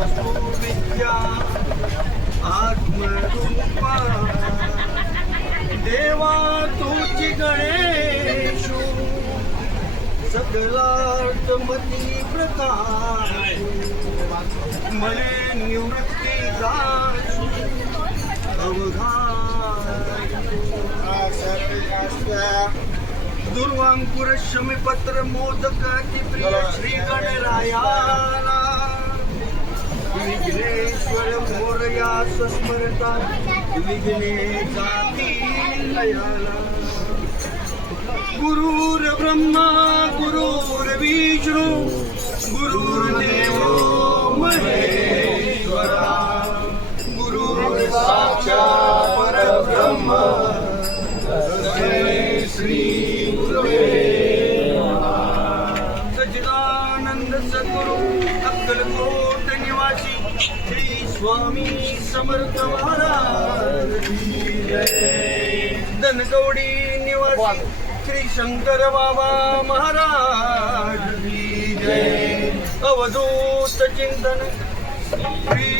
वस्तु विद्या आत्मरूपा देवा तुझी गणेशु सकलार्थमती प्रकार मने निवृत्त दुर्वांकुर शमीपत्र मोदक प्रिय श्री गणरायाला विघ्नेश्वर मोरया स्मरता विघ्ने जाती लयाला गुरुर ब्रह्मा गुरुर विष्णू गुरुर्देवो महेश्वरा साक्षात परब्रह्म. श्री गुरुवे नमः. सद्गुरु अक्कलकोट निवासी श्री स्वामी समर्थ महाराज की जय. धनकवडी निवासी श्री शंकर बाबा महाराज जय. अवधूत चिंतन श्री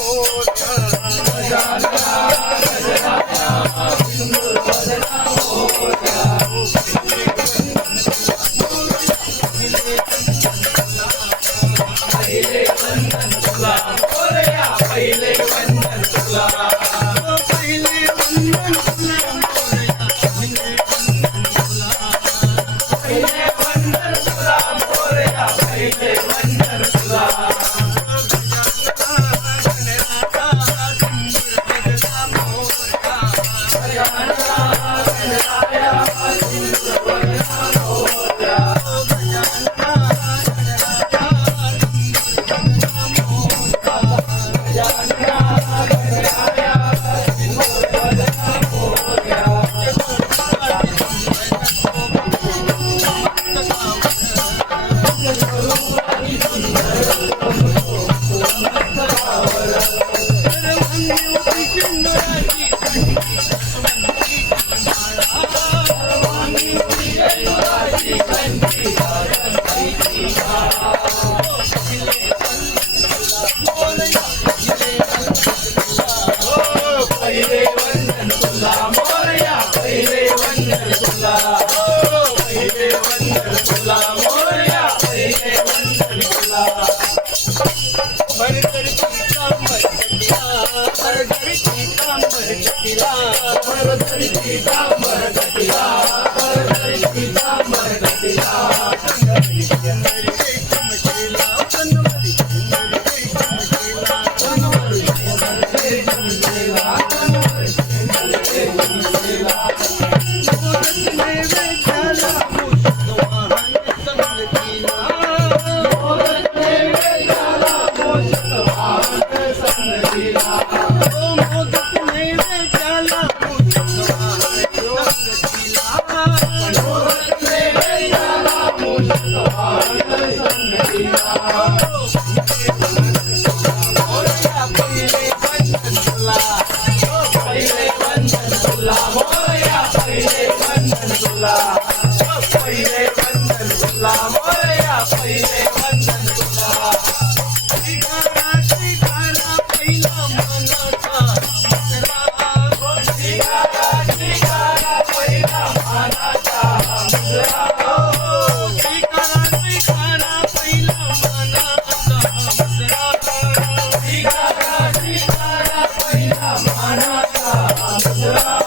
கட்டிடா மரம் Yeah.